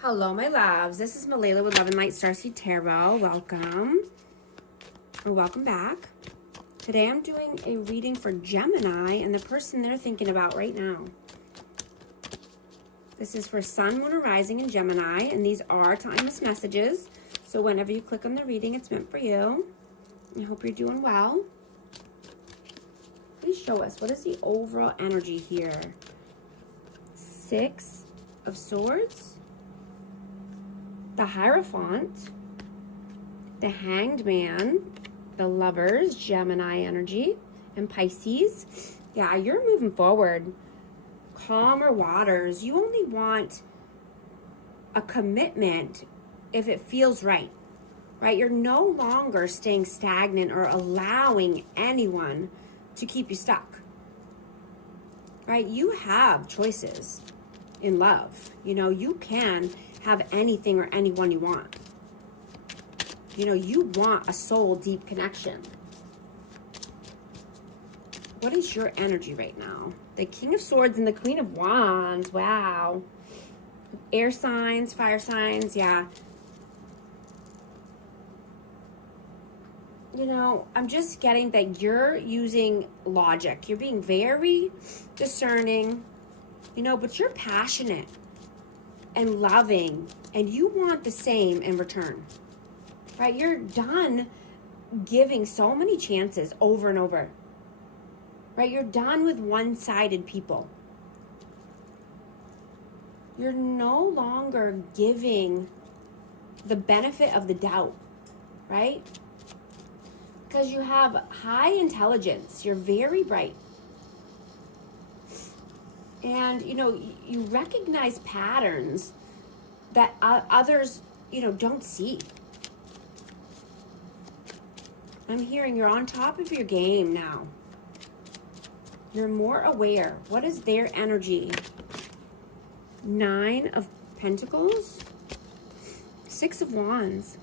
Hello, my loves. This is Malala with Love and Light Starseed Tarot. Welcome. Or welcome back. Today I'm doing a reading for Gemini and the person they're thinking about right now. This is for Sun, Moon, or Rising in Gemini, and these are timeless messages. So whenever you click on the reading, it's meant for you. I hope you're doing well. Please show us, what is the overall energy here? 6 of Swords. The Hierophant, the Hanged Man, the Lovers, Gemini energy, and Pisces. Yeah, you're moving forward. Calmer waters. You only want a commitment if it feels right, right? You're no longer staying stagnant or allowing anyone to keep you stuck, right? You have choices in love. You know, you can have anything or anyone you want. You know, you want a soul deep connection. What is your energy right now? The King of Swords and the Queen of Wands. Wow. Air signs, fire signs, yeah. You know, I'm just getting that you're using logic. You're being very discerning, you know, but you're passionate and loving, and you want the same in return, right? You're done giving so many chances over and over, right? You're done with one-sided people. You're no longer giving the benefit of the doubt, right? Because you have high intelligence. You're very bright. And, you know, you recognize patterns that others, you know, don't see. I'm hearing you're on top of your game now. You're more aware. What is their energy? 9 of Pentacles. 6 of Wands.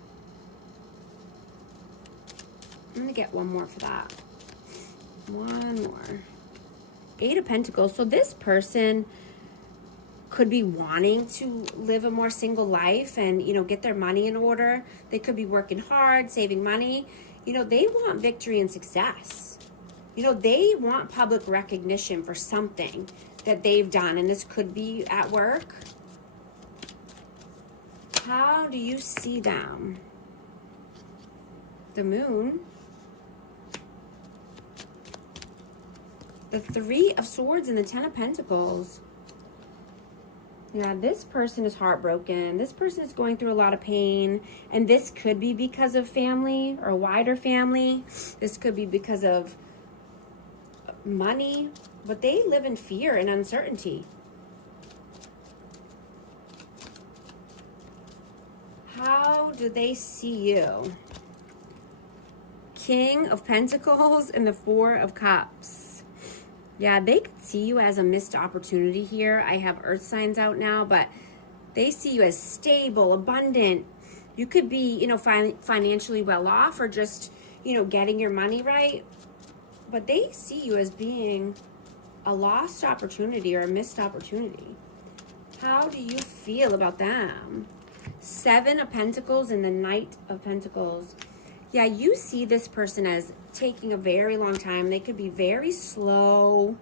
I'm going to get one more for that. One more. 8 of Pentacles. So this person could be wanting to live a more single life and, you know, get their money in order. They could be working hard, saving money. You know, they want victory and success. You know, they want public recognition for something that they've done. And this could be at work. How do you see them? The Moon. The 3 of Swords and the 10 of Pentacles. Yeah, this person is heartbroken. This person is going through a lot of pain. And this could be because of family or a wider family. This could be because of money. But they live in fear and uncertainty. How do they see you? King of Pentacles and the 4 of Cups. Yeah, they could see you as a missed opportunity here. I have earth signs out now, but they see you as stable, abundant. You could be, you know, financially well off or just, you know, getting your money right. But they see you as being a lost opportunity or a missed opportunity. How do you feel about them? 7 of Pentacles and the Knight of Pentacles. Yeah, you see this person as taking a very long time. They could be very slow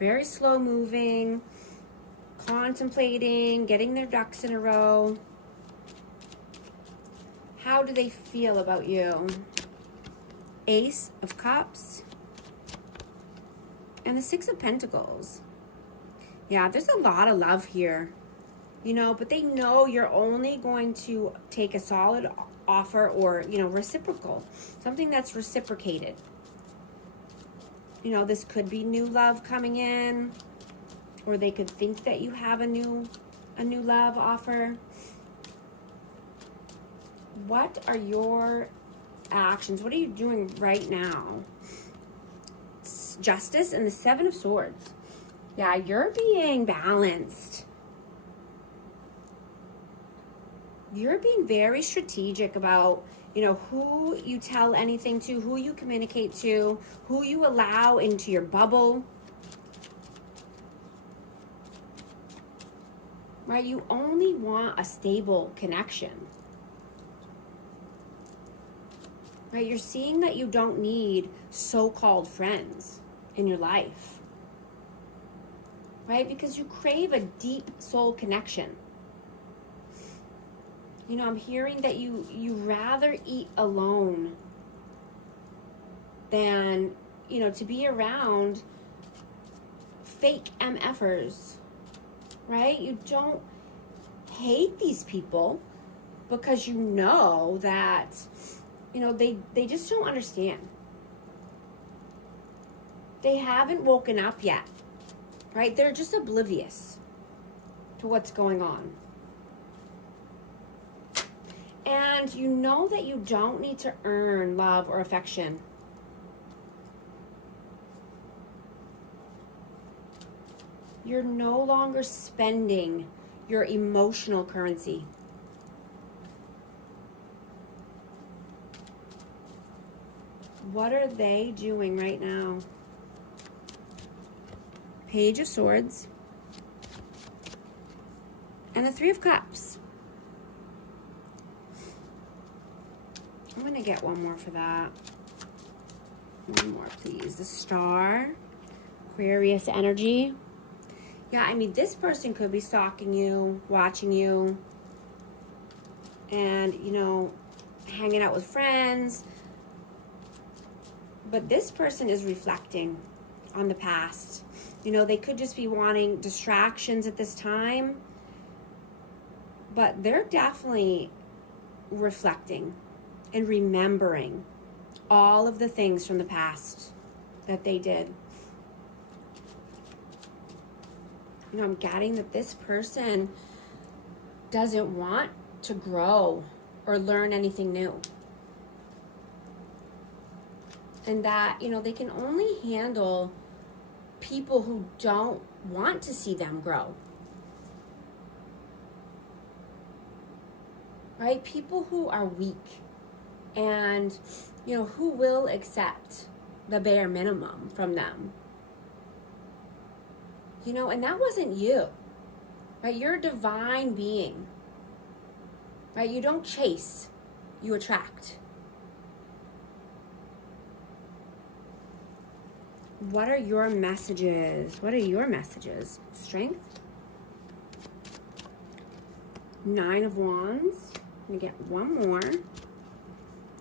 moving, contemplating, getting their ducks in a row. How do they feel about you? Ace of Cups and the 6 of Pentacles. Yeah, there's a lot of love here, you know, but they know you're only going to take a solid offer or, you know, reciprocal, something that's reciprocated. You know, this could be new love coming in, or they could think that you have a new love offer. What are your actions? What are you doing right now? It's Justice and the 7 of Swords. Yeah, you're being balanced. You're being very strategic about, you know, who you tell anything to, who you communicate to, who you allow into your bubble. right? You only want a stable connection, right? You're seeing that you don't need so-called friends in your life, right? Because you crave a deep soul connection. You know, I'm hearing that you rather eat alone than, you know, to be around fake MFers, right? You don't hate these people because you know that, you know, they just don't understand. They haven't woken up yet, right? They're just oblivious to what's going on. And you know that you don't need to earn love or affection. You're no longer spending your emotional currency. What are they doing right now? Page of Swords and the Three of Cups. I'm going to get one more for that. One more, please. The Star, Aquarius energy. Yeah, I mean, this person could be stalking you, watching you, and, you know, hanging out with friends. But this person is reflecting on the past. You know, they could just be wanting distractions at this time, but they're definitely reflecting and remembering all of the things from the past that they did. You know, I'm getting that this person doesn't want to grow or learn anything new. And that, you know, they can only handle people who don't want to see them grow. Right? People who are weak and, you know, who will accept the bare minimum from them. You know, and that wasn't you, right? You're a divine being, right? You don't chase, you attract. What are your messages? What are your messages? Strength. 9 of Wands. I'm gonna get one more.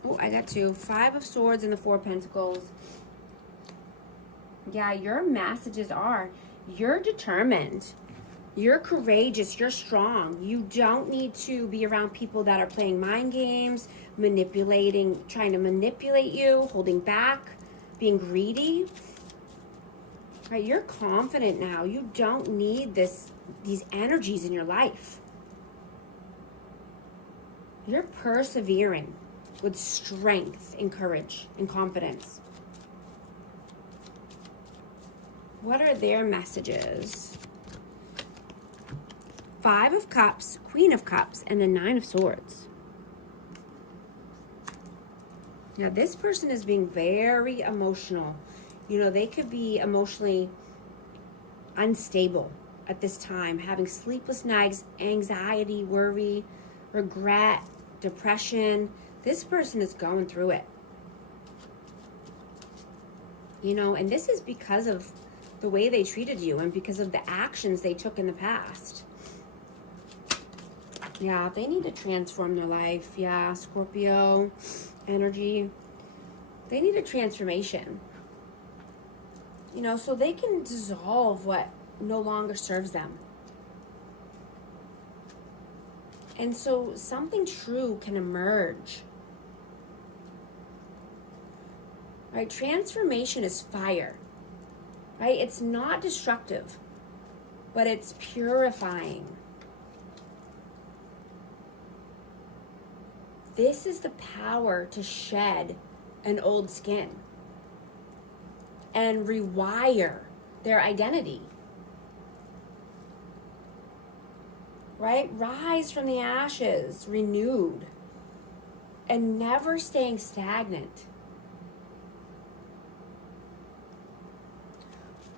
Oh, I got 2. 5 of Swords and the 4 of Pentacles. Yeah, your messages are, you're determined. You're courageous. You're strong. You don't need to be around people that are playing mind games, manipulating, trying to manipulate you, holding back, being greedy. Right? You're confident now. You don't need these energies in your life. You're persevering with strength and courage and confidence. What are their messages? 5 of Cups, Queen of Cups, and the 9 of Swords. Now, this person is being very emotional. You know, they could be emotionally unstable at this time, having sleepless nights, anxiety, worry, regret, depression. This person is going through it. You know, and this is because of the way they treated you and because of the actions they took in the past. Yeah, they need to transform their life. Yeah, Scorpio energy. They need a transformation. You know, so they can dissolve what no longer serves them. And so something true can emerge. Right? Transformation is fire. Right? It's not destructive, but it's purifying. This is the power to shed an old skin and rewire their identity. Right? Rise from the ashes, renewed, and never staying stagnant.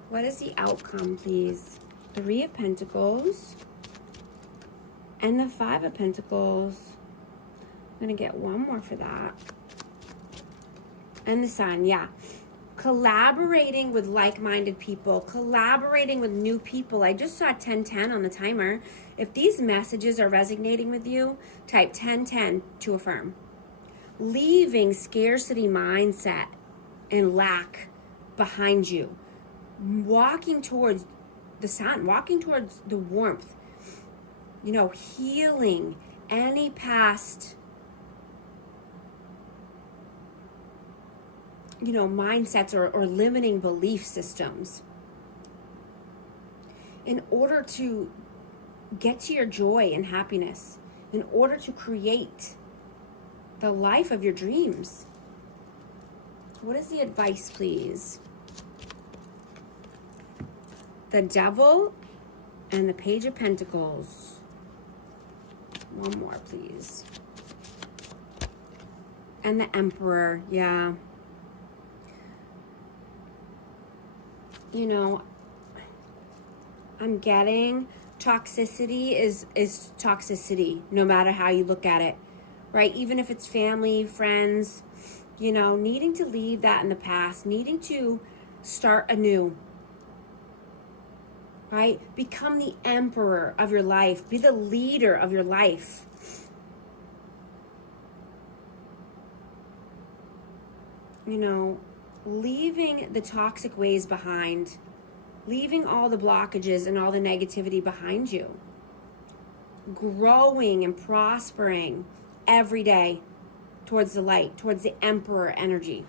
What is the outcome, please? 3 of Pentacles, And the Five of Pentacles. I'm going to get one more for that. And the Sun, yeah. Collaborating with like-minded people, collaborating with new people. I just saw 1010 on the timer. If these messages are resonating with you, type 1010 to affirm. Leaving scarcity mindset and lack behind you. Walking towards the sun, walking towards the warmth. You know, healing any past, you know, mindsets or limiting belief systems in order to get to your joy and happiness, in order to create the life of your dreams. What is the advice, please? The Devil and the Page of Pentacles. One more, please. And the Emperor, yeah. You know, I'm getting toxicity is toxicity, no matter how you look at it, right? Even if it's family, friends, you know, needing to leave that in the past, needing to start anew, right? Become the emperor of your life. Be the leader of your life. You know, leaving the toxic ways behind, leaving all the blockages and all the negativity behind you, growing and prospering every day towards the light, towards the emperor energy,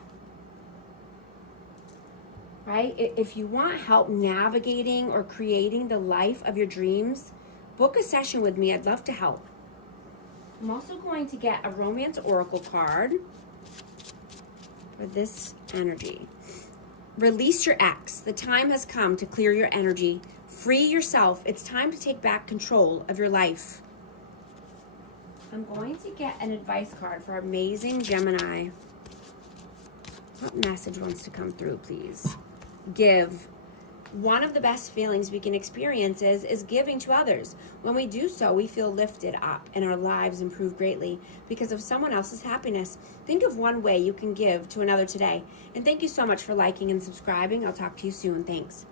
right? If you want help navigating or creating the life of your dreams, book a session with me. I'd love to help. I'm also going to get a romance oracle card for this energy. Release your ex. The time has come to clear your energy. Free yourself. It's time to take back control of your life. I'm going to get an advice card for amazing Gemini. What message wants to come through, please? Give. One of the best feelings we can experience is giving to others. When we do so, we feel lifted up and our lives improve greatly because of someone else's happiness. Think of one way you can give to another today. And thank you so much for liking and subscribing. I'll talk to you soon. Thanks.